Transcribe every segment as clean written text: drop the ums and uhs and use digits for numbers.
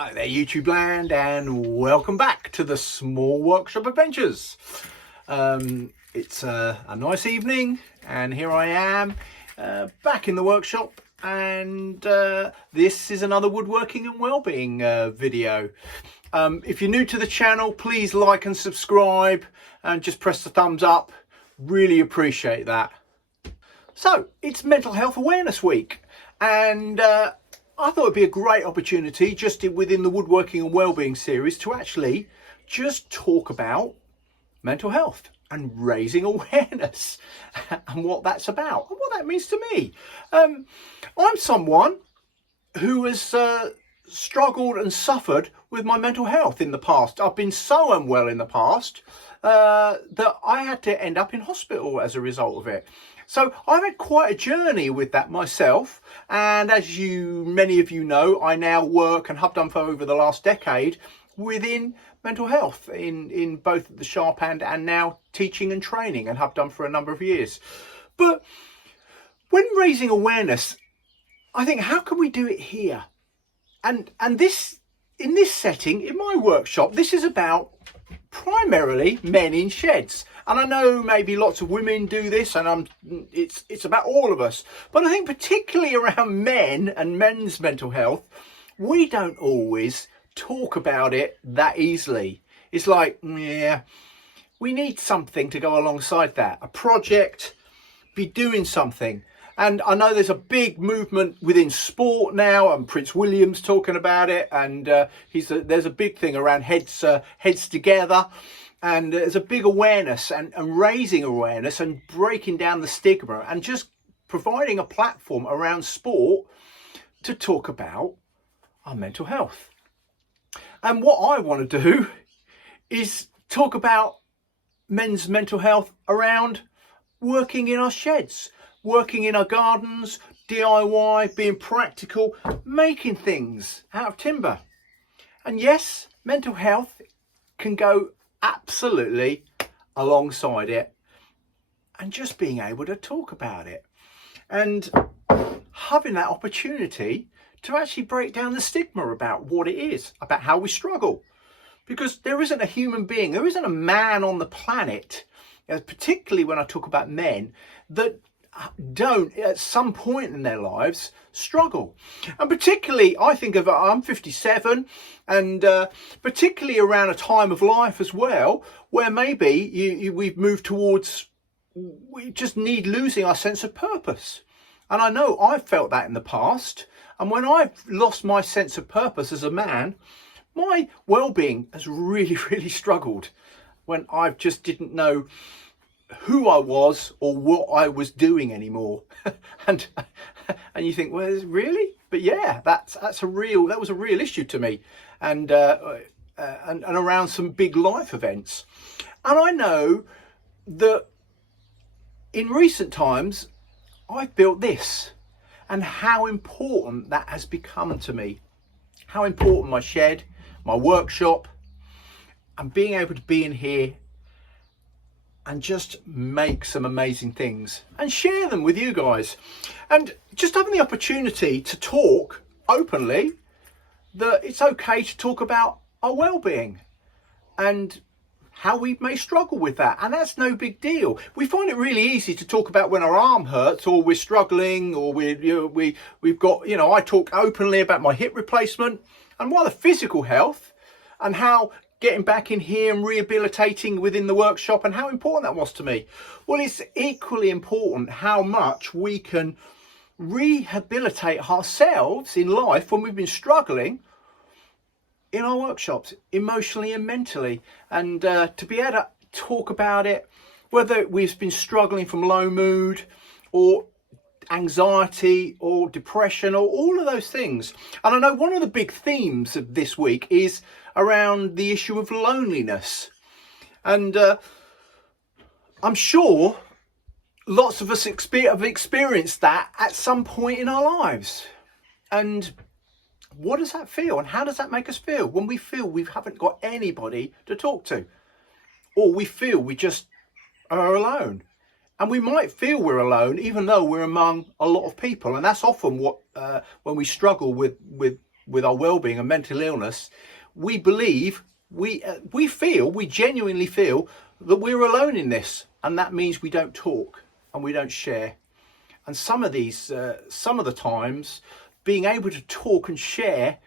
Hello there YouTube land, and welcome back to the Small Workshop Adventures. It's a nice evening and here I am back in the workshop, and this is another Woodworking and Wellbeing video. If you're new to the channel, please like and subscribe and just press the thumbs up. Really appreciate that. So it's Mental Health Awareness Week, and I thought it'd be a great opportunity just within the Woodworking and Wellbeing series to actually just talk about mental health and raising awareness and what that's about and what that means to me. I'm someone who has struggled and suffered with my mental health in the past. I've been so unwell in the past that I had to end up in hospital as a result of it. So I've had quite a journey with that myself, and as many of you know, I now work and have done for over the last decade within mental health in both the sharp end and now teaching and training, and have done for a number of years. But when raising awareness, I think, how can we do it here? And this, in this setting, in my workshop, this is about primarily men in sheds. And I know maybe lots of women do this, and it's about all of us. But I think particularly around men and men's mental health, we don't always talk about it that easily. It's like, yeah, we need something to go alongside that. A project, be doing something. And I know there's a big movement within sport now, and Prince William's talking about it. And there's a big thing around heads together. And there's a big awareness and raising awareness and breaking down the stigma and just providing a platform around sport to talk about our mental health. And what I want to do is talk about men's mental health around working in our sheds, working in our gardens, DIY, being practical, making things out of timber. And yes, mental health can go absolutely alongside it, and just being able to talk about it and having that opportunity to actually break down the stigma about what it is, about how we struggle. Because there isn't a human being, there isn't a man on the planet, particularly when I talk about men, that don't at some point in their lives struggle. And particularly, I think of, I'm 57, and particularly around a time of life as well where maybe we've moved towards, we just need losing our sense of purpose. And I know I've felt that in the past, and when I've lost my sense of purpose as a man, my well-being has really struggled, when I just didn't know who I was or what I was doing anymore. and you think, well, really? But yeah, that was a real issue to me, and around some big life events. And I know that in recent times I've built this, and how important that has become to me, how important my shed, my workshop, and being able to be in here and just make some amazing things and share them with you guys, and just having the opportunity to talk openly that it's okay to talk about our well-being and how we may struggle with that. And that's no big deal. We find it really easy to talk about when our arm hurts, or we're struggling, or we've got, I talk openly about my hip replacement and what the physical health and how getting back in here and rehabilitating within the workshop and how important that was to me. Well, it's equally important how much we can rehabilitate ourselves in life when we've been struggling in our workshops, emotionally and mentally. And to be able to talk about it, whether we've been struggling from low mood or anxiety or depression or all of those things. And I know one of the big themes of this week is around the issue of loneliness, and I'm sure lots of us have experienced that at some point in our lives. And what does that feel, and how does that make us feel when we feel we haven't got anybody to talk to, or we feel we just are alone? And we might feel we're alone even though we're among a lot of people, and that's often what when we struggle with with our well-being and mental illness, we believe, we genuinely feel that we're alone in this, and that means we don't talk and we don't share. And some of the times, being able to talk and share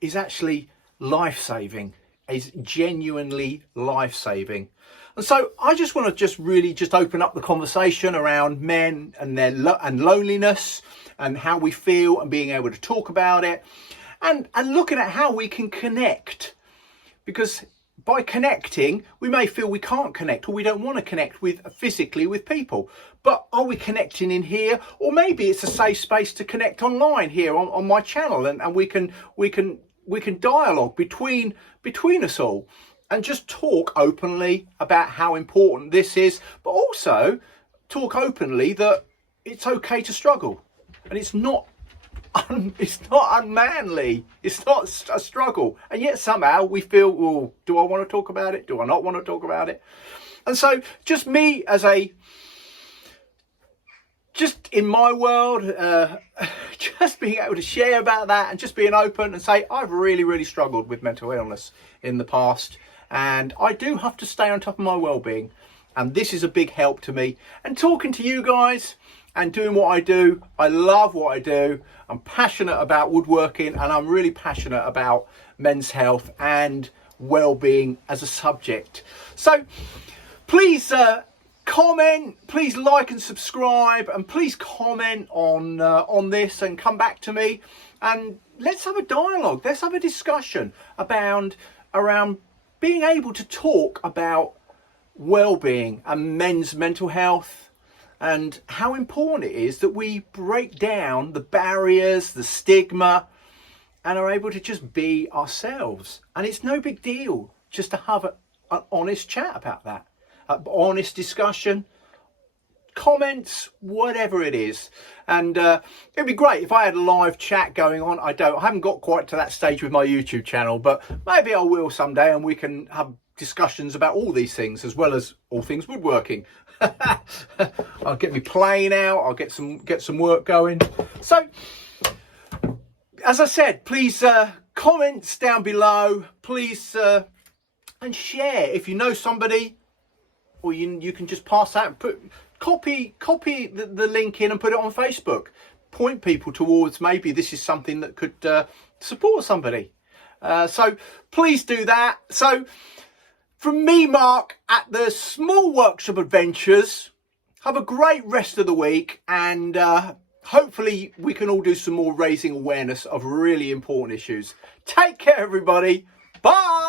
is actually life-saving, is genuinely life-saving. And so I just want to really open up the conversation around men and their and loneliness and how we feel, and being able to talk about it, and looking at how we can connect. Because by connecting, we may feel we can't connect, or we don't want to connect physically with people. But are we connecting in here? Or maybe it's a safe space to connect online here on my channel, and we can dialogue between us all, and just talk openly about how important this is, but also talk openly that it's okay to struggle, and it's not unmanly, it's not a struggle, and yet somehow we feel, well, do I want to talk about it? Do I not want to talk about it? And so just me just in my world, just being able to share about that, and just being open and say, I've really struggled with mental illness in the past, and I do have to stay on top of my well-being, and this is a big help to me. And talking to you guys and doing what I do, I love what I do. I'm passionate about woodworking, and I'm really passionate about men's health and well-being as a subject. So please comment, please like and subscribe, and please comment on this and come back to me, and let's have a dialogue, let's have a discussion around being able to talk about well-being and men's mental health, and how important it is that we break down the barriers, the stigma, and are able to just be ourselves. And it's no big deal just to have an honest chat about that, an honest discussion, comments, whatever it is. And it'd be great if I had a live chat going on. I haven't got quite to that stage with my YouTube channel, but maybe I will someday, and we can have discussions about all these things, as well as all things woodworking. I'll get my plane out, I'll get some work going. So as I said, please comments down below, please, and share if you know somebody, or you can just pass out, copy the link in and put it on Facebook. Point people towards, maybe this is something that could support somebody. So please do that. So from me, Mark, at the Small Workshop Adventures, have a great rest of the week, and hopefully we can all do some more raising awareness of really important issues. Take care, everybody. Bye.